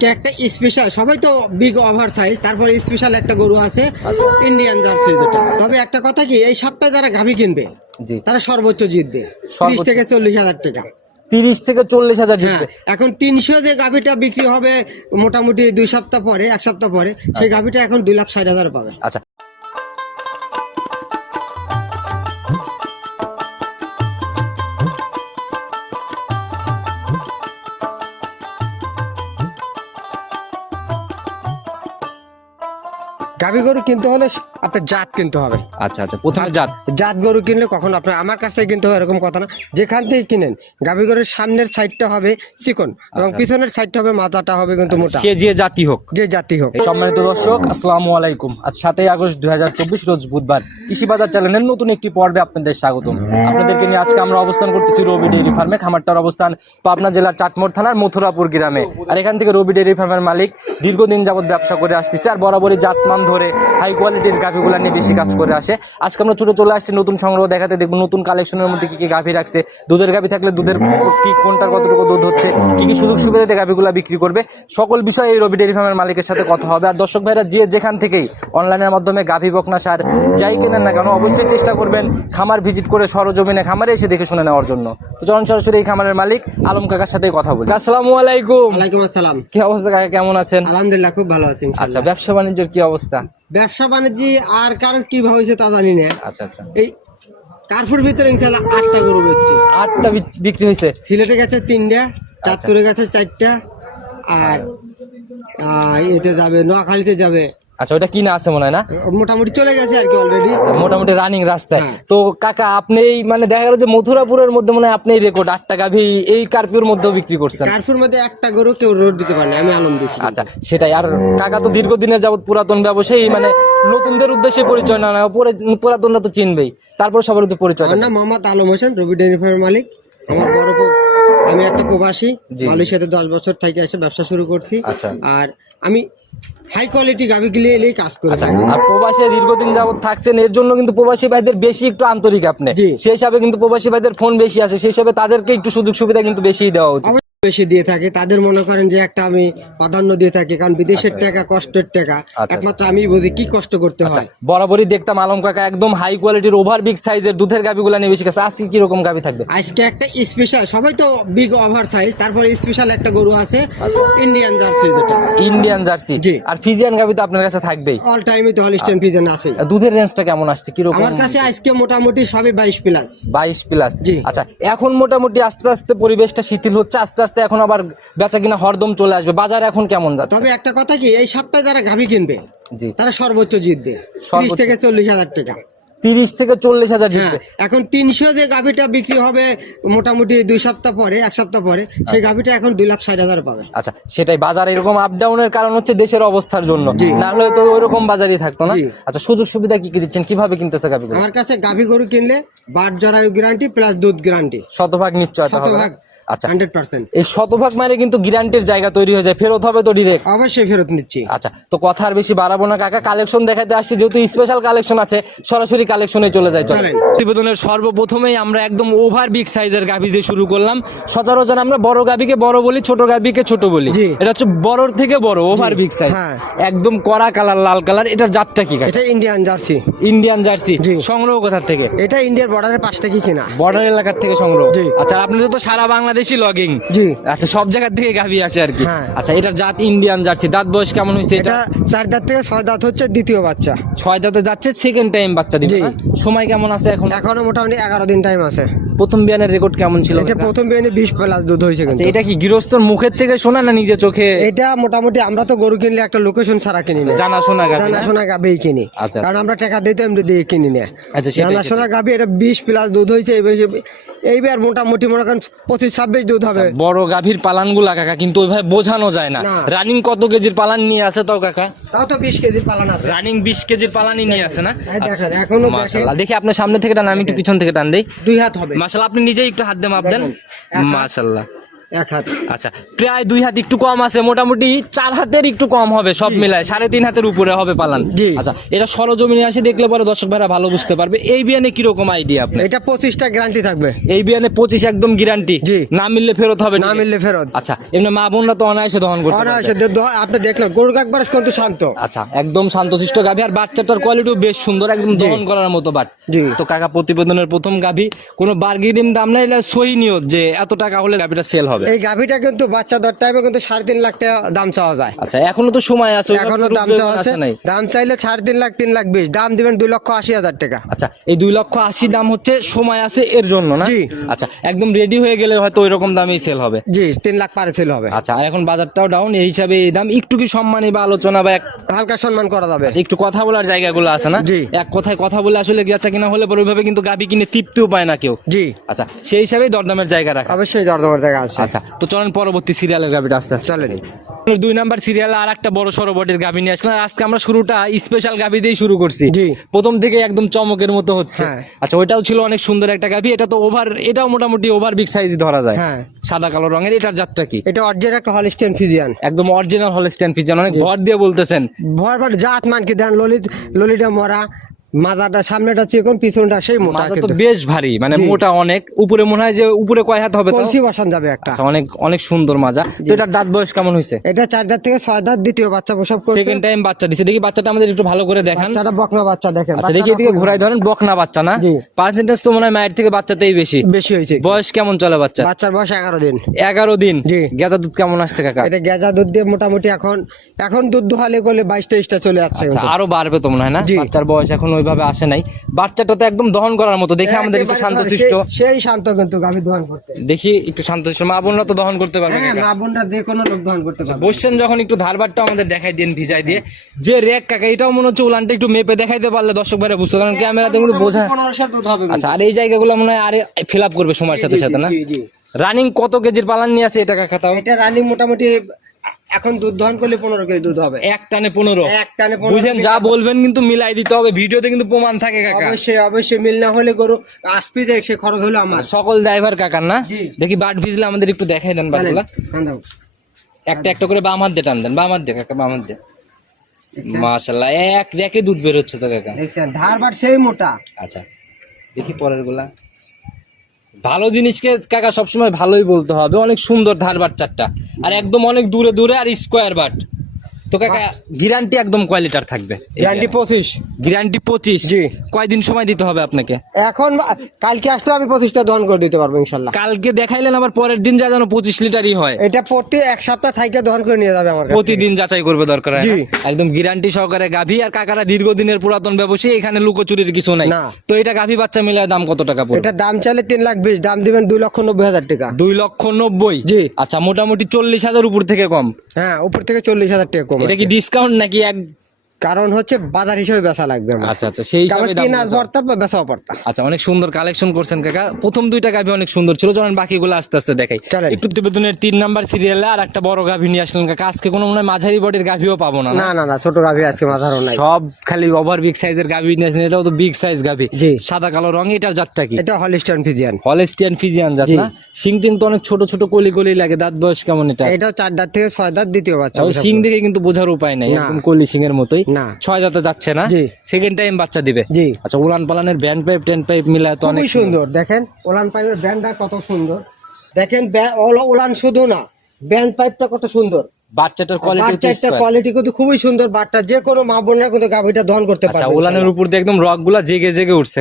আজকে একটা স্পেশাল সবাই তো বিগ ওভার সাইজ তারপরে স্পেশাল একটা গরু আছে আচ্ছা। ইন্ডিয়ান জার্সি যেটা। তবে একটা কথা কি এই সপ্তাহে যারা গাভী কিনবে? জি। তারা সর্বোচ্চ জিতবে ত্রিশ। থেকে চল্লিশ হাজার টাকা। তিরিশ থেকে চল্লিশ হাজার হ্যাঁ জিতবে এখন তিনশো যে গাভীটা বিক্রি হবে মোটামুটি দুই সপ্তাহ পরে এক সপ্তাহ পরে সেই গাভীটা এখন দুই লাখ ষাট হাজার পাবে। আচ্ছা গাভী গরু কিনতে হলে আপনার জাত কিনতে হবে। আচ্ছা আচ্ছা প্রথমে জাত। জাত গরু কিনলে কখন আপনার আমার কাছ থেকে কিনতে হবে এরকম কথা না। যেখান থেকে কিনেন গাভী গরুর সামনের সাইডটা হবে চিকন এবং আচ্ছা। পিছনের সাইডটা হবে মাথাটা হবে কিন্তু মোটা। সে যে জাতি হোক। যে জাতি হোক। সম্মানিত দর্শক আসসালামু আলাইকুম। আজ সাতই আগস্ট দুই রোজ বুধবার কৃষি বাজার চ্যানেলের নতুন একটি পর্বে আপনাদের স্বাগতম। আপনাদেরকে নিয়ে আজকে আমরা অবস্থান করতেছি রবি ডেয়ারি ফার্মে। খামারটার অবস্থান পাবনা জেলার চাটমোড় থানার মথুরাপুর গ্রামে। আর এখান থেকে রবি ডেয়ারি ফার্মের মালিক দীর্ঘদিন যাবত ব্যবসা করে আসতেছে আর বরাবরই জাতমান ধরে হাই কোয়ালিটির গাভিগুলা নিয়ে বেশি কাজ করে আসে। আজকে আমরা ছোটো চলে আসছি নতুন সংগ্রহ দেখাতে দেখব নতুন কালেকশনের মধ্যে কি কি গাভি রাখছে। দুধের গাভি থাকলে দুধের কি কোনটার কতটুকু দুধ হচ্ছে কি কি সুযোগ সুবিধাতে গাভিগুলা বিক্রি করবে। সকল বিষয়ে এই রবি ডেয়ারি ফার্মের মালিকের সাথে কথা হবে। আর দর্শক ভাইরা যে যেখান থেকেই অনলাইনের মাধ্যমে গাভি বকনা সার যাই কেনেন না কেন অবশ্যই চেষ্টা করবেন খামার ভিজিট করে সরজমিনে খামারে এসে দেখে শুনে নেওয়ার জন্য। তো চলুন সরাসরি এই খামারের মালিক আলম কাকার সাথে কথা বলি। আসসালামু আলাইকুম। ওয়ালাইকুম আসসালাম। কি অবস্থা কাকা কেমন আছেন? আলহামদুলিল্লাহ খুব ভালো আছি আচ্ছা ব্যবসা বাণিজ্যের কি অবস্থা? ব্যবসা বাণিজ্য আর কারোর কি হয়েছে তা জানি না। আচ্ছা আচ্ছা। এই কার্ফুর ভিতরে ইনশাল্লাহ আটটা গরু বেচছি। আটটা বিক্রি হয়েছে? সিলেটে গেছে তিনটা আচ্ছা। চাঁদপুরে গেছে চারটা আর এতে যাবে নোয়াখালীতে যাবে। আচ্ছা ওটা কিনা আছে মনে হয় না? মোটামুটি চলে গেছে আর কি অলরেডি মোটামুটি রানিং রাস্তায়। হ্যাঁ। তো কাকা আপনি মানে দেখা গেল যে মথুরাপুরের মধ্যে মনে হয় আপনি রেকর্ড আট টাকা ভি- এই কার্পিওর মধ্যেও বিক্রি করছেন। কার্ফুর মধ্যে একটা গরু কেউ রোড দিতে পারে আমি আনন্দ আচ্ছা সেটাই। আর কাকা তো দীর্ঘদিনের যাবত পুরাতন ব্যবসায়ী মানে নতুনদের উদ্দেশ্যে পরিচয় না না পুরা- পুরাতনরা তো চিনবেই। তারপর সবার উদ্দেশ্যে পরিচয় আমার নাম মোহাম্মদ আলম হোসেন রবি ডেয়ারি ফার্মের মালিক। আমার বড় আমি একটা প্রবাসী। মালয়েশিয়াতে দশ বছর থেকে এসে ব্যবসা শুরু করছি। আচ্ছা। আর আমি হাই কোয়ালিটি গাবি গিলে এলেই কাজ করে আচ্ছা আর প্রবাসী দীর্ঘদিন যাবত থাকছেন এর জন্য কিন্তু প্রবাসী ভাইদের বেশি একটু আন্তরিক আপনি। সেই হিসাবে কিন্তু প্রবাসী ভাইদের ফোন বেশি আসে সেই হিসাবে তাদেরকে একটু সুযোগ সুবিধা কিন্তু বেশি দেওয়া উচিত। বেশি দিয়ে থাকে তাদের মনে করেন যে একটা আমি প্রাধান্য দিয়ে থাকি কারণ বিদেশের টাকা কষ্টের টাকা। আচ্ছা। একমাত্র আমি বুঝি কি কষ্ট করতে আচ্ছা হয়। বরাবরই দেখতাম আলম কাকা একদম হাই কোয়ালিটির ওভার বিগ সাইজের দুধের গাভিগুলা নিয়ে বেশি কাছে আজকে কীরকম গাভি থাকবে? আজকে একটা স্পেশাল সবাই তো বিগ ওভার সাইজ তারপরে স্পেশাল একটা গরু আছে ইন্ডিয়ান জার্সি যেটা। Indian Jersey. আর ফিজিয়ান গাভি তো আপনার কাছে থাকবেই। অল টাইমে তো হলিস্টেন ফিজেন আছে দুধের রেঞ্জটা কেমন আসছে? কীরকম? আমার কাছে আজকে মোটামুটি সবই বাইশ প্লাস বাইশ প্লাস জি। আচ্ছা এখন মোটামুটি আস্তে আস্তে পরিবেশটা শিথিল হচ্ছে আস্তে আস্তে এখন আবার বেচা কিনা হরদম চলে আসবে। বাজার এখন কেমন যাচ্ছে? তবে একটা কথা কি এই সপ্তাহে যারা গাভি কিনবে জি। তারা সর্বোচ্চ জিতবে। ত্রিশ থেকে চল্লিশ হাজার টাকা। তিরিশ থেকে চল্লিশ হাজার হ্যাঁ জিতবে এখন তিনশো যে গাভিটা বিক্রি হবে মোটামুটি দুই সপ্তাহ পরে এক সপ্তাহ পরে সেই গাভিটা এখন দুই লাখ ষাট হাজার পাবে। আচ্ছা সেটাই। বাজার এরকম আপ ডাউনের কারণ হচ্ছে দেশের অবস্থার জন্য। না হলে তো ওইরকম বাজারই থাকতো না। আচ্ছা সুযোগ সুবিধা কি কি দিচ্ছেন? কীভাবে কিনতেছে গাভিগুলো? আমার কাছে গাভি গরু কিনলে বাট জরায়ু গ্যারান্টি প্লাস দুধ গ্যারান্টি শতভাগ নিশ্চয়তা হবে। শতভাগ। আচ্ছা। Hundred percent. এই শতভাগ মানে কিন্তু গ্যারান্টির জায়গা তৈরি হয়ে যায়। ফেরত হবে তো ডিরেক্ট অবশ্যই ফেরত নিচ্ছি। আচ্ছা তো কথা আর বেশি বাড়াবো না কাকা। কালেকশন দেখাতে আসছি যেহেতু স্পেশাল কালেকশন আছে সরাসরি কালেকশনে চলে যায় চলেন চলেন। প্রতিবেদনের সর্বপ্রথমেই আমরা একদম ওভার বিগ সাইজের গাভি দিয়ে শুরু করলাম। সচরাচর আমরা বড় গাভিকে বড় বলি ছোট গাভিকে ছোট বলি। জি। এটা হচ্ছে বড়র থেকে বড় ওভার বিগ সাইজ হ্যাঁ। একদম কড়া কালার লাল কালার এটার জাতটা কি এটা ইন্ডিয়ান জার্সি ইন্ডিয়ান জার্সি সংগ্রহ কোথার থেকে? এটা ইন্ডিয়ার বর্ডারের পাশ থেকে কিনা। বর্ডার এলাকার থেকে সংগ্রহ। আচ্ছা আপনাদের তো সারা বাংলাদেশি লগিং জি। আচ্ছা সব জায়গার থেকে গাভি আসে আর কি। হ্যাঁ। আচ্ছা এটার জাত ইন্ডিয়ান জার্সি। দাঁত বয়স কেমন হয়েছে এটা? এটা চার দাঁত থেকে ছয় দাঁত হচ্ছে দ্বিতীয় বাচ্চা। ছয় দাঁতে যাচ্ছে সেকেন্ড টাইম বাচ্চা দিবে জি। না? সময় কেমন আছে এখন? এখনও মোটামুটি এগারো দিন টাইম আছে। প্রথম বিয়ানের রেকর্ড কেমন ছিল এটা কাকা? প্রথম বিয়ানে বিশ প্লাস দুধ হয়েছে আচ্ছা, কিন্তু। এটা কি গৃহস্থর মুখের থেকে শোনা না নিজে চোখে? এটা মোটামুটি আমরা তো গরু কিনলে একটা লোকেশন ছাড়া কিনি না। জানা শোনা গাভি না? জানাশোনা গাভি কিনি। আচ্ছা। কারণ আমরা টাকা দিতে এমনি দিয়ে কিনি না। আচ্ছা, সেটাই, জানাশোনা গাভি এটা বিশ প্লাস দুধ হয়েছে এইবার- এইবার মোটামুটি মনে করেন পঁচিশ ছাব্বিশ দুধ হবে। বড় গাভীর পালানগুলা কাকা কিন্তু ওইভাবে বোঝানো যায় না। রানিং কত কেজির পালান নিয়ে আছে তাও কাকা? তাও তো বিশ কেজির পালান আছে। রানিং বিশ কেজির পালানই নিয়ে আছে না? এই দেখেন, এখনও। মাশাল্লাহ দেখি আপনার সামনে থেকে টান আমি একটু পিছন থেকে টান দিই। দুই হাত হবে। মাশাল্লাহ আপনি নিজেই একটু হাত দিয়ে মাপ দেন। মাসাল্লাহ মাশাল্লাহ এক হাত। আচ্ছা প্রায় দুই হাত একটু কম আছে মোটামুটি চার হাতের একটু কম হবে সব মিলায় সাড়ে তিন হাতের উপরে হবে পালান। আচ্ছা এটা সরজমিনে আসে দেখলে পরে দর্শক ভাইরা ভালো বুঝতে পারবে। এই বিয়ানে কীরকম আইডিয়া আপনি এটা পঁচিশটা গ্যারান্টি থাকবে। এই বিয়ানে পঁচিশ একদম গ্যারান্টি না মিললে ফেরত হবে না মিললে ফেরত। আচ্ছা এমনি মা বোনরা তো অনায়াসে দহন করতে। অনায়াসে আপনি দেখলেন গরু একবার কিন্তু শান্ত। আচ্ছা একদম শান্তশিষ্ট গাভী আর বাচ্চাটার কোয়ালিটিও বেশ সুন্দর একদম দহন করার মতো বাট। তো কাকা প্রতিবেদনের প্রথম গাভী কোনো বার্গেনিং দাম না এটা সহি নিয়ত যে এত টাকা হলে গাভীটা সেল হবে? এই গাভিটা কিন্তু বাচ্চা দর টাইমে কিন্তু সাড়ে তিন লাখ টাকা দাম চাওয়া যায়। আচ্ছা এখনও তো সময় আছে এখনও দাম চাওয়া আছে। দাম চাইলে সাড়ে তিন লাখ তিন লাখ বিশ। দাম দিবেন দুই লক্ষ আশি হাজার টাকা। আচ্ছা এই দুই লক্ষ আশি দাম হচ্ছে সময় আছে এর জন্য না? আচ্ছা একদম রেডি হয়ে গেলে হয়তো ওই রকম দামেই সেল হবে। জি তিন লাখ পারে ছিল হবে। আচ্ছা আর এখন বাজারটাও ডাউন এই হিসাবে এই দাম। একটু কি সম্মানী বা আলোচনা বা হালকা সম্মান করা যাবে। একটু কথা বলার জায়গাগুলো আছে না? জি। এক কথায় কথা বলে আসলে গেছা কিনা হলে পরে ওইভাবে কিন্তু গাবি কিনে তৃপ্তিও পায় না কেউ। জি। আচ্ছা সেই হিসাবেই দরদামের জায়গা রাখা। অবশ্যই দরদামের জায়গা আছে। আচ্ছা তো চলেন পরবর্তী সিরিয়ালের গাবিটা আস্তে আস্তে চলেন। দুই নাম্বার সিরিয়ালে আর একটা বড় সড়ো বটের গাভি নিয়ে আসলাম। আজকে আমরা শুরুটা স্পেশাল গাভি দিয়েই শুরু করছি। প্রথম থেকে একদম চমকের মতো হচ্ছে। হ্যাঁ। আচ্ছা ওইটাও ছিল অনেক সুন্দর একটা গাভি এটা তো ওভার এটাও মোটামুটি ওভার বিগ সাইজ ধরা যায়। হ্যাঁ। সাদা কালো রঙের। এটার জাতটা কি? এটা অরিজিনাল একটা হলিস্টিয়ান ফিজিয়ান একদম অরিজিনাল হলস্টেন ফিজিয়ান অনেক ভর দিয়ে বলতেছেন। ভর ভর জাত মান কি দেন। ললিত ললিটা মরা মাথাটা সামনেটা চিকন পিছনটা সেই মোটা তো বেশ ভারী মানে মোটা অনেক। উপরে মনে হয় যে উপরে কয় হাত হবে কলসি বসান যাবে একটা। আচ্ছা অনেক অনেক সুন্দর মাজা। তো দাঁত বয়স কেমন হয়েছে? এটা চার দাঁত থেকে ছয় দাঁত দ্বিতীয় বাচ্চা প্রসব করছে। সেকেন্ড টাইম বাচ্চা দিছে। দেখি বাচ্চাটা আমাদের একটু ভালো করে দেখান। বাচ্চাটা বকনা বাচ্চা দেখেন। আচ্ছা দেখি এদিকে ঘোরাই ধরেন বকনা বাচ্চা না? পার্সেন্টেজ তো মনে হয় মায়ের থেকে বাচ্চাতেই বেশি। বেশি হয়েছে। বয়স কেমন চলে বাচ্চা বাচ্চার বয়স এগারো দিন। এগারো দিন। গেজা দুধ কেমন আসছে কাকা? এটা গেজা দুধ দিয়ে মোটামুটি এখন এখন দুধ দোহালে করলে বাইশ তেইশটা চলে যাচ্ছে আরও বাড়বে তো মনে হয় না। বাচ্চার বয়স এখন ওইভাবে আসে নাই। বাচ্চাটা তো একদম দহন করার মতো। দেখে আমাদের একটু একেবারে শান্তশিষ্ট। সেই- শান্ত কিন্তু আমি দোহান করতে। দেখি একটু শান্তশিষ্ট। মা বোনরা তো দহন করতে পারবে হ্যাঁ মা বোনরা যে কোনো লোক দোহান করতে পারবে বসছেন যখন একটু ধারবারটা আমাদের দেখাই দিন ভিজাই দিয়ে। যে রেক কাকা এটাও মনে হচ্ছে উলানটা একটু মেপে দেখাইতে পারলে দর্শক ভাইরা বুঝতে কারণ ক্যামেরাতে কিন্তু বোঝা আচ্ছা আর এই জায়গাগুলো মনে হয় আরে ফিল আপ করবে সময়ের সাথে সাথে না। রানিং কত কেজির পালান নিয়ে আছে এটা কাকা তাও? এটা রানিং মোটামুটি এখন দুধ দহন করলে পনেরো কেজি দুধ হবে। এক টানে পনেরো। এক টানে বুঝেন যা বলবেন কিন্তু মিলাই দিতে হবে। ভিডিওতে কিন্তু প্রমাণ থাকে কাকা। অবশ্যই অবশ্যই মিল না হলে গরু আসবি যায় সে খরচ হলো আমার। সকল ড্রাইভার কাকার না? দেখি বাট ভিজলে আমাদের একটু দেখাই দেন বাটগুলা। একটা একটা করে বাম হাত দিয়ে টান দেন বাম হাত দিয়ে কাকা বাম হাত দিয়ে। মাশাল্লাহ এক রেকে দুধ বের হচ্ছে তো কাকা। দেখছেন? ধারবার সেই মোটা। আচ্ছা দেখি পরেরগুলা ভালো জিনিসকে কাকা সবসময় ভালোই বলতে হবে। অনেক সুন্দর ধার বাট চারটা আর একদম অনেক দূরে দূরে আর স্কোয়ার বাট। তো কাকা গ্যারান্টি একদম কোয়ালিটার থাকবে। গ্যারান্টি পঁচিশ। গ্যারান্টি পঁচিশ। জি। কয়দিন সময় দিতে হবে আপনাকে? এখন কালকে আসলে আমি পঁচিশটা দহন করে দিতে পারব ইনশাল্লাহ। কালকে দেখাইলেন আবার পরের দিন যা যেন পঁচিশ লিটারই হয়। এটা প্রতি এক সপ্তাহ থাইকে দহন করে নিয়ে যাবে আমার প্রতিদিন যাচাই করবে দরকার জি। একদম গ্যারান্টি সহকারে গাভী আর কাকারা দীর্ঘদিনের পুরাতন ব্যবসায়ী এখানে লুকোচুরির কিছু নাই। না। তো এটা গাভী বাচ্চা মিলে দাম কত টাকা পড়বে? এটা দাম চাইলে তিন লাখ বিশ দাম দিবেন দুই লক্ষ নব্বই হাজার টাকা। দুই লক্ষ নব্বই? জি। আচ্ছা মোটামুটি চল্লিশ হাজার উপর থেকে কম। হ্যাঁ উপর থেকে চল্লিশ হাজার টাকা কম। এটা কি ডিসকাউন্ট নাকি এক কারণ হচ্ছে বাজার হিসেবে বেচা লাগবে আচ্ছা আচ্ছা সেই হিসাবে ভর্তা ভর্তা আচ্ছা অনেক সুন্দর কালেকশন করছেন কাকা। প্রথম দুইটা গাভী অনেক সুন্দর ছিল। চলেন বাকিগুলো আস্তে আস্তে দেখাই। একটু প্রতিবেদনের তিন নাম্বার সিরিয়ালে আর একটা বড় গাভী নিয়ে আসলেন কাকা। আজকে কোনো মনে হয় মাঝারি বডির গাভীও পাবো না না? না না ছোট গাভী আছে মাথারও নাই। সব খালি ওভার বিগ সাইজের গাভী নিয়ে আসলেন। এটাও তো বিগ সাইজ গাভী। সাদা কালো রং এটার জাতটা কি? এটা হলিস্টান ফিজিয়ান হলিস্টিয়ান ফিজিয়ান জাত। না? সিং টিং তো অনেক ছোট ছোট কলি কলি লাগে। দাঁত বয়স কেমন এটা? এটা চার দাঁত থেকে ছয় দাঁত দ্বিতীয় বাচ্চা। সিং দেখে কিন্তু বোঝার উপায় নাই। একদম কলি সিং এর মতোই। না। ছয় দাঁতে যাচ্ছে না? জি। সেকেন্ড টাইম বাচ্চা দিবে। জি। আচ্ছা উলান পালানের ব্যান্ড পাইপ টেন পাইপ মিলা তো অনেক সুন্দর। দেখেন ওলান পাইপের ব্যান্ডটা কত সুন্দর। দেখেন ওলান শুধু না ব্যান্ড পাইপটা কত সুন্দর। বাচ্চাটার কোয়ালিটি বাচ্চাটা কোয়ালিটি কিন্তু খুবই সুন্দর বাচ্চা যে কোনো মা বোনেরা কিন্তু গাভিটা দহন করতে আচ্ছা উলানের উপর দিয়ে একদম জেগে জেগে উঠছে।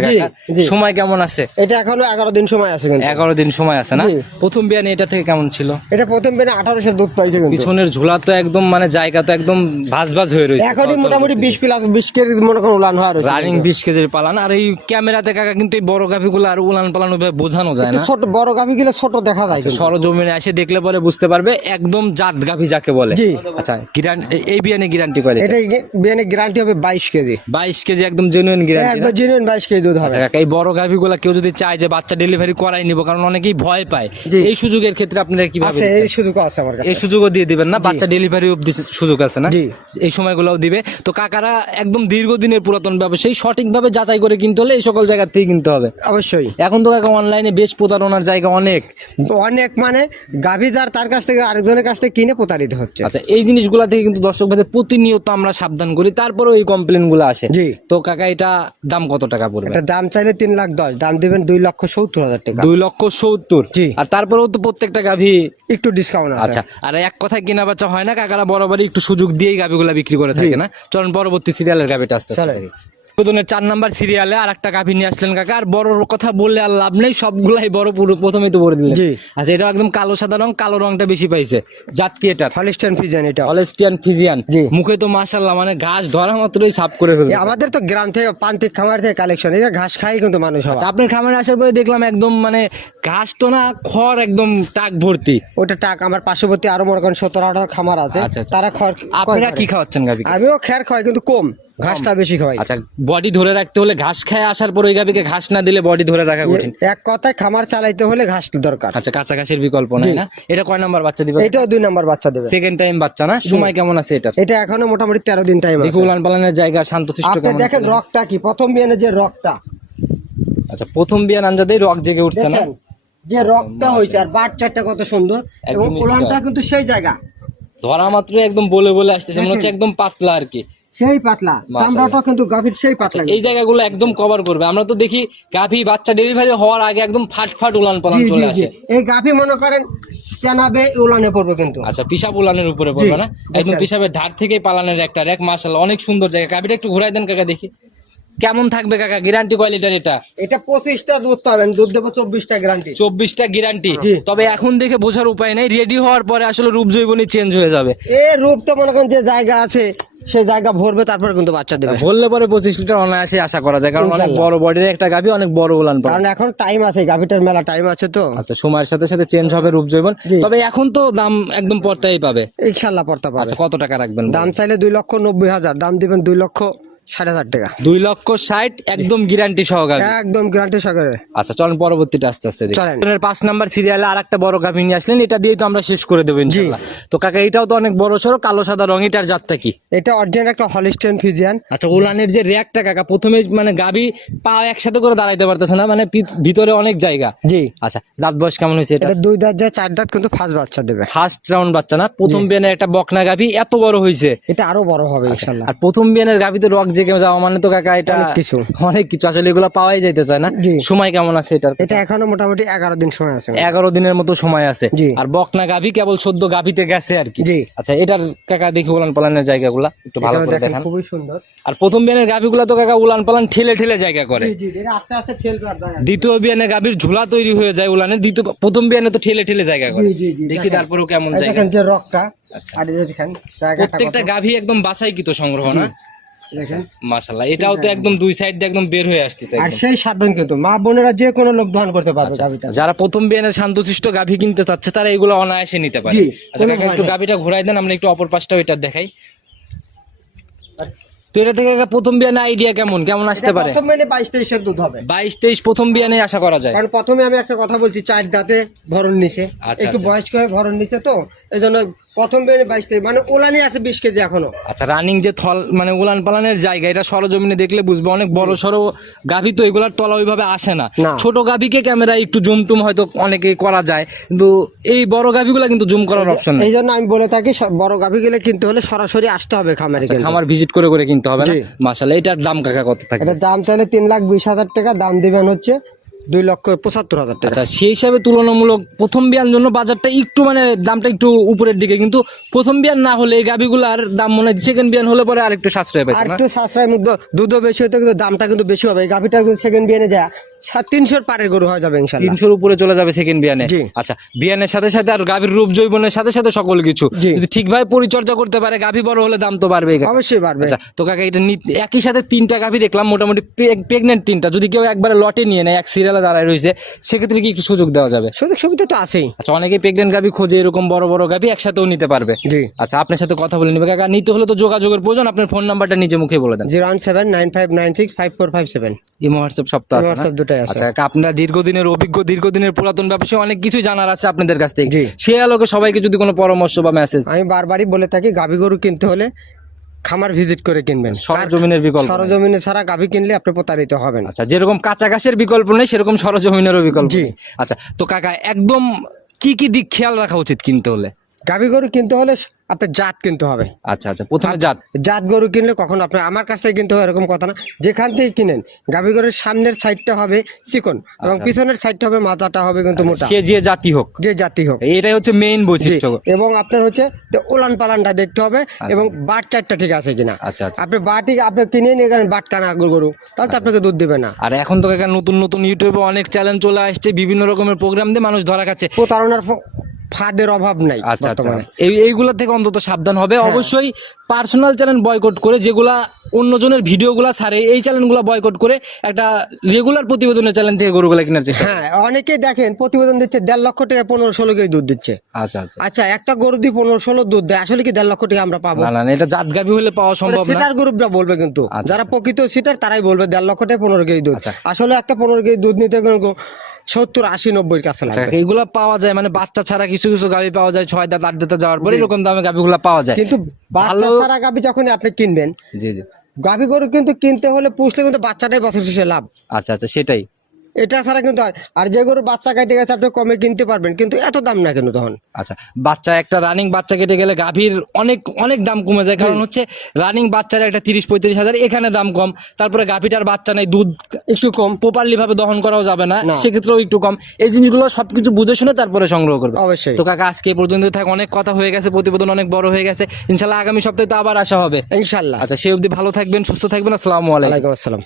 সময় কেমন আছে? এটা এখনও এগারো দিন সময় আছে কিন্তু। এগারো দিন সময় আছে না? প্রথম বিয়ানে এটা থেকে কেমন ছিল? এটা প্রথম বেনে আঠারোশো দুধ পাইছে কিন্তু। পিছনের ঝোলা তো একদম মানে জায়গা তো একদম ভাজ ভাজ হয়ে রয়েছে। এখনই মোটামুটি বিশ প্লাস বিশ কেজি মনে করুন উলান হয় রানিং বিশ কেজির পালান। আর এই ক্যামেরাতে কাকা কিন্তু এই বড় গাভি গুলো আর উলান পালান বোঝানো যায় না। ছোট বড় গাভি গেলে ছোট দেখা যায় সরজমিনে এসে দেখলে পরে বুঝতে পারবে একদম জাত গাভি যাকে বলে? জি। আচ্ছা গ্যারান্টি এই বিয়ানে গ্যারান্টি করে এটা বিয়ানে গ্যারান্টি হবে বাইশ কেজি। বাইশ কেজি একদম জেনুইন গ্যারান্টি একবার জেনুইন বাইশ কেজি দুধ হবে। আচ্ছা এই বড় গাভিগুলা কেউ যদি চায় যে বাচ্চা ডেলিভারি করাই নিব কারণ অনেকেই ভয় পায়। এই সুযোগের ক্ষেত্রে আপনারা কীভাবে আছে এই সুযোগ আছে আমার কাছে। এই সুযোগও দিয়ে দিবেন না? বাচ্চা ডেলিভারি সুযোগ আছে না? এই সময়গুলোও দিবে। তো কাকারা একদম দীর্ঘদিনের পুরাতন ব্যবসায়ী সঠিকভাবে যাচাই করে কিনতে হলে এই সকল জায়গা থেকে কিনতে হবে। অবশ্যই। এখন তো কাকা অনলাইনে বেশ প্রতারণার জায়গা অনেক। অনেক মানে গাভী যার তার কাছ থেকে আরেকজনের কাছ থেকে কিনে প্রতারিত হচ্ছে। আচ্ছা এই জিনিসগুলা থেকে কিন্তু দর্শক ভাইদের প্রতিনিয়ত আমরা সাবধান করি। তারপরেও এই কমপ্লেনগুলো আসে। জি। তো কাকা এটা দাম কত টাকা পড়বে? এটা দাম চাইলে তিন লাখ দশ দাম দিবেন দুই লক্ষ সত্তর হাজার টাকা। দুই লক্ষ সত্তর? জি। আর তারপরেও তো প্রত্যেকটা গাভী একটু ডিসকাউন্ট আছে। আচ্ছা আর এক কথায় কেনা বাচ্চা হয় না কাকারা বরাবরই একটু সুযোগ দিয়েই গাভিগুলা বিক্রি করে থাকে না? চলুন পরবর্তী সিরিয়ালের গাভিটা আসতে চলেন। উদ্বোধনের চার নাম্বার সিরিয়ালে আর একটা গাভী নিয়ে আসলেন কাকা। আর বড় কথা বললে আর লাভ নেই সবগুলাই বড় পুরো প্রথমেই তো বলে দিলেন। জি। আচ্ছা এটা একদম কালো সাদা রং কালো রংটা বেশি পাইছে। জাত কি এটা হলিস্টান ফিজান এটা অলেস্টিয়ান ফিজিয়ান মুখে তো মাশাল্লাহ মানে ঘাস ধরা মাত্রই সাফ করে ফেলবে আমাদের তো গ্রাম থেকে প্রান্তিক খামার থেকে কালেকশন এটা ঘাস খাই কিন্তু মানুষ আচ্ছা আপনার খামারে আসার পরে দেখলাম একদম মানে ঘাস তো না খড় একদম টাক ভর্তি। ওটা টাক আমার পার্শ্ববর্তী আরও মনে করেন সতেরো আঠারো খামার আছে আচ্ছা, আচ্ছা। তারা খড় আপনারা কি খাওয়াচ্ছেন গাভী আমিও খের খাওয়াই কিন্তু কম। ঘাসটা বেশি খাওয়াই। আচ্ছা বডি ধরে রাখতে হলে ঘাস খায় আসার পর ওই গাভীকে ঘাস না দিলে বডি ধরে রাখা কঠিন। এক কথায় খামার চালাইতে হলে ঘাস দরকার। আচ্ছা কাঁচা ঘাসের বিকল্প নাই না? এটা কয় নাম্বার বাচ্চা দিবে? এটাও দুই নাম্বার বাচ্চা দেবে। সেকেন্ড টাইম বাচ্চা না? সময় কেমন আছে এটা এটা এখনও মোটামুটি তেরো দিন টাইম আছে। উলান পালানের জায়গা শান্তশিষ্ট আপনি কেমন দেখেন রকটা কি? প্রথম বিয়ানে যে রকটা আচ্ছা প্রথম বিয়ান আঞ্জাদেই রক জেগে উঠছে না? যে রকটা হয়েছে আর বাট চারটা কত সুন্দর এবং উলানটা কিন্তু সেই জায়গা। ধরা মাত্র একদম বলে বলে আসতেছে মনে হচ্ছে একদম পাতলা আর কি। সেই পাতলা। চামড়াটা কিন্তু গাভীর সেই পাতলা এই জায়গাগুলো একদম কভার করবে। আমরা তো দেখি গাভী বাচ্চা ডেলিভারি হওয়ার আগে একদম ফাট ফাট উলান পালান চলে আসে। এই গাভী মনে করেন চেনাবে উলানে পড়বে কিন্তু। আচ্ছা পিসাব উলানের উপরে পড়বে না? একদম পিসাবের ধার থেকে পালানের একটা রেক মাশাআল্লাহ অনেক সুন্দর জায়গা। গাভীটা একটু ঘুরাই দেন কাকা দেখি। কেমন থাকবে কাকা গ্যারান্টি কয় লিটার এটা? এটা পঁচিশটা দুধ পাবেন দুধ দেবো চব্বিশটা গ্যারান্টি চব্বিশটা গ্যারান্টি তবে এখন দেখে বোঝার উপায় নেই রেডি হওয়ার পরে আসলে রূপ জৈবনী চেঞ্জ হয়ে যাবে। এ রূপ তো মনে করেন যে জায়গা আছে সে জায়গা ভরবে তারপর কিন্তু বাচ্চা দেবে। ভরলে পরে পঁচিশ লিটার অনায়াসে আশা করা যায় কারণ অনেক বড় বডির একটা গাভী অনেক বড় উলান কারণ এখন টাইম আছে গাভীটার মেলা টাইম আছে তো। আচ্ছা সময়ের সাথে সাথে চেঞ্জ হবে রূপ জৈবন। তবে এখন তো দাম একদম পর্তাই পাবে। ইনশাল্লাহ পড়তে পারবে আচ্ছা কত টাকা রাখবেন দাম চাইলে দুই লক্ষ নব্বই হাজার দাম দিবেন দুই লক্ষ ষাট হাজার টাকা। দুই লক্ষ ষাট একদম গ্যারান্টি সহকারে। একদম গ্যারান্টি সহকারে। আচ্ছা চলেন পরবর্তীটা আস্তে আস্তে চলেন। পাঁচ নাম্বার সিরিয়ালে আর একটা বড় গাভী নিয়ে আসলেন এটা তো আমরা শেষ করে দেবো ইনশাল্লাহ। তো কাকা এটাও তো অনেক বড় সড়ো কালো সাদা রং এটার জাতটা কি? এটা অরিজিনাল একটা হলিস্টেন ফিজিয়ান আচ্ছা উলানের যে র্যাকটা কাকা প্রথমে মানে গাভী পা একসাথে করে দাঁড়াইতে পারতেছে না মানে ভিতরে অনেক জায়গা। জি। আচ্ছা দাঁত বয়স কেমন হয়েছে এটা দুই দাঁত যায় চার দাঁত কিন্তু ফার্স্ট বাচ্চা দেবে। ফার্স্ট রাউন্ড বাচ্চা না? প্রথম বিয়ানের একটা বকনা গাভী এত বড় হয়েছে। এটা আরও বড় হবে ইনশাল্লাহ। আর প্রথম বিয়ানের গাভীতে রক জেগে যাওয়া মানে তো কাকা এটা অনেক কিছু। অনেক কিছু। আসলে এগুলো পাওয়াই যাইতে চায় না সময় কেমন আছে এটার এটা এখনও মোটামুটি এগারো দিন সময় আছে। এগারো দিনের মতো সময় আছে। আর বকনা গাভী কেবল সদ্য গাভীতে গেছে আর কি। আচ্ছা এটার কাকা দেখি উলান পালানের জায়গাগুলা একটু ভালো করে দেখেন খুবই সুন্দর। আর প্রথম বিয়ানের গাভীগুলা তো কাকা উলান পালান ঠেলে ঠেলে জায়গা করে। আস্তে আস্তে আর দ্বিতীয় বিয়ানে গাভির ঝুলা তৈরি হয়ে যায় উলানের দ্বিতীয় প্রথম বিয়ানে তো ঠেলে ঠেলে জায়গা করে। দেখি তারপরেও কেমন জায়গা। দেখেন যে রকটা। আর যে দেখেন জায়গাটা প্রত্যেকটা। গাভী একদম বাছাইকৃত সংগ্রহ না? দেখেন এটাও তো একদম দুই সাইড দিয়ে একদম বের হয়ে আসতেছে আর সেই সাধন কিন্তু মা বোনেরা যে কোনো লোক করতে পারবে আচ্ছা, গাভিটা। যারা প্রথম বিয়ানের শান্তশিষ্ট গাভী কিনতে চাচ্ছে তারা এগুলো অনায়াসে নিতে পারে। আচ্ছা কাকা একটু। গাভীটা ঘুরাই দেন আমরা একটু অপর পাশটাও এটা দেখাই। তো এটা থেকে প্রথম বিয়ানে আইডিয়া কেমন? কেমন আসতে পারে? প্রথম মানে বাইশ তেইশের দুধ হবে। বাইশ তেইশ প্রথম বিয়ানে আশা করা যায়। কারণ প্রথমে আমি একটা কথা বলছি চার দাঁতে ভরণ নিচে আচ্ছা, একটু আচ্ছা। বয়স্ক হয়ে ভরণ নিচে তো এই জন্য প্রথম বেড়ে বাইশ তেইশ মানে ওলানি আছে বিশ কেজি এখনও। আচ্ছা রানিং যে থল মানে উলান পালানের জায়গা এটা সরজমিনে দেখলে বুঝবে অনেক বড় সড়ো গাভী তো এগুলার তলা ওইভাবে আসে না। না। ছোট গাভীকে ক্যামেরা একটু জুম টুম হয়তো অনেকে করা যায় কিন্তু এই বড় গাভীগুলা কিন্তু জুম করার অপশন নেই। এই জন্য আমি বলে থাকি স- বড় গাভি গেলে কিনতে হলে সরাসরি আসতে হবে খামারে কিন্তু। খামার ভিজিট করে করে কিনতে হবে না? জি। মাশাআল্লাহ এটার দাম কাকা কত থাকে? এটা দাম চাইলে তিন লাখ বিশ হাজার টাকা দাম দিবেন হচ্ছে দুই লক্ষ পঁচাত্তর হাজার টাকা। আচ্ছা সেই হিসাবে তুলনামূলক প্রথম বিয়ান জন্য বাজারটা একটু মানে দামটা একটু উপরের দিকে কিন্তু প্রথম বিয়ান না হলে এই গাভিগুলার দাম মনে হয় সেকেন্ড বিয়ান হলে পরে আর একটু সাশ্রয় আর পাইতো না? একটু সাশ্রয় মধ্যে দুধও বেশি হতো কিন্তু দামটা কিন্তু বেশি হবে। এই গাভিটা কিন্তু সেকেন্ড বিয়ানে যায় তিনশোর পারের গরু হয়ে যাবে ইনশাল্লাহ তিনশোর উপরে চলে যাবে সেকেন্ড বিয়ানে। আচ্ছা বিয়ানের সাথে সাথে আর গাভীর রূপ জৈবনের সাথে সাথে সকল কিছু। যদি ঠিকভাবে পরিচর্যা করতে পারে গাভী বড় হলে দাম তো বাড়বে অবশ্যই পারবে আচ্ছা তো কাকা এটা একই সাথে তিনটা গাভী দেখলাম মোটামুটি প্রেগনেন্ট তিনটা। যদি কেউ একবারে লটে নিয়ে নেয় এক সিরিয়ালে দাঁড়ায় রয়েছে সেক্ষেত্রে কি একটু সুযোগ দেওয়া যাবে? সুযোগ সুবিধা তো আছেই। আচ্ছা অনেকে প্রেগনেন্ট গাভী খোঁজে এরকম বড় বড় গাভী একসাথেও নিতে পারবে। জি। আচ্ছা আপনার সাথে কথা বলে নিবে। কাকা নিতে হলে তো যোগাযোগের প্রয়োজন আপনার ফোন নাম্বারটা নিজে মুখে বলে দেন। Zero one seven nine five nine six five four five seven. IMO WhatsApp আছে হোয়াটসঅ্যাপ আছে আচ্ছা আপনার দীর্ঘদিনের অভিজ্ঞ দীর্ঘদিনের পুরাতন ব্যবসায় অনেক কিছু জানার আছে আপনাদের কাছ থেকে। সে আলোকে সবাইকে যদি কোনো পরামর্শ বা মেসেজ আমি বারবারই বলে থাকি গাভী গরু কিনতে হলে খামার ভিজিট করে কিনবেন সরজমিনের বিকল্প। সরজমিনে ছাড়া গাভী কিনলে আপনি প্রতারিত হবেন আচ্ছা যেরকম কাঁচা ঘাসের বিকল্প নেই সেরকম সরজমিনেরও বিকল্প জি। আচ্ছা তো কাকা একদম কি কি দিক খেয়াল রাখা উচিত কিনতে হলে গাভী গরু কিনতে হলে আপনার জাত কিনতে হবে। আচ্ছা আচ্ছা প্রথমে জাত। জাত গরু কিনলে কখনো আপনার আমার কাছ থেকে কিনতে হবে এরকম কথা না। যেখান থেকে কিনেন গাভী গরুর সামনের সাইডটা হবে চিকন এবং আচ্ছা। পিছনের সাইডটা হবে মাথাটা হবে কিন্তু মোটা। সে যে জাতি হোক। যে জাতি হোক। এটাই হচ্ছে মেইন বৈশিষ্ট্য। এবং আপনার হচ্ছে যে উলান পালানটা দেখতে হবে এবং বাট চারটা ঠিক আছে কিনা। আচ্ছা আচ্ছা। আপনি বাটি আপনি কিনে নিয়ে গেলেন বাট কানা গরু তাহলে তো আপনাকে দুধ দেবে না। আর এখন তো কাকা নতুন নতুন ইউটিউবে অনেক চ্যালেঞ্জ চলে আসছে বিভিন্ন রকমের প্রোগ্রাম দিয়ে মানুষ ধরা খাচ্ছে। প্রতারণার ফাঁদের অভাব নাই আচ্ছা আচ্ছা। এই এইগুলো থেকে অন্তত সাবধান হবে। হ্যাঁ। অবশ্যই পার্সোনাল চ্যানেল বয়কট করে যেগুলা অন্যজনের ভিডিওগুলো ছাড়ে এই চ্যানেলগুলো বয়কট করে একটা রেগুলার প্রতিবেদনের চ্যানেল থেকে গরুগুলা কেনার চেষ্টা হ্যাঁ অনেকে দেখেন প্রতিবেদন দিচ্ছে দেড় লক্ষ টাকা পনেরো ষোলো কেজি দুধ দিচ্ছে। আচ্ছা আচ্ছা। আচ্ছা একটা গরু দিয়ে পনেরো ষোলো দুধ দেয় আসলে কি দেড় লক্ষ টাকা আমরা পাবো? না না এটা জাতগাবি হলে পাওয়া সম্ভব না। সিটার গ্রুপরা বলবে কিন্তু। আচ্ছা, যারা আচ্ছা। প্রকৃত সিটার তারাই বলবে দেড় লক্ষ টাকা পনেরো কেজি দুধ। আসলে একটা পনেরো কেজি দুধ নিতে সত্তর আশি নব্বই কাছে এগুলো লাগবে। এইগুলা পাওয়া যায় মানে বাচ্চা ছাড়া কিছু কিছু গাভি পাওয়া যায় ছয় দাঁত আট দাঁতে যাওয়ার পরে এরকম দামে গাভিগুলা পাওয়া যায়। কিন্তু বাচ্চা ছাড়া গাভি যখন আপনি কিনবেন জি জি। গাভি গরু কিন্তু কিনতে হলে পুষলে কিন্তু বাচ্চাটাই বছর শেষে লাভ। আচ্ছা আচ্ছা সেটাই। এটা ছাড়া কিন্তু আর- আর যে গরু বাচ্চা কেটে গেছে আপনি কমে কিনতে পারবেন কিন্তু এত দাম না কেন তখন। আচ্ছা বাচ্চা একটা রানিং বাচ্চা কেটে গেলে গাভীর অনেক অনেক দাম কমে যায়। কারণ হচ্ছে রানিং বাচ্চার একটা তিরিশ পঁয়ত্রিশ হাজার এখানে দাম কম। তারপরে গাভীটার বাচ্চা নেই দুধ একটু কম। প্রপারলি ভাবে দহন করাও যাবে না। সেক্ষেত্রেও একটু কম। এই জিনিসগুলো সবকিছু বুঝে শুনে তারপরে সংগ্রহ করবে। অবশ্যই। তো কাকা আজকে পর্যন্ত থাক অনেক কথা হয়ে গেছে প্রতিবেদন অনেক বড় হয়ে গেছে। ইনশাল্লাহ আগামী সপ্তাহে তো আবার আসা হবে। ইনশাল্লাহ আচ্ছা সে অবধি ভালো থাকবেন সুস্থ থাকবেন আসসালামু আলাইকুম। ওয়ালাইকুম আসসালাম।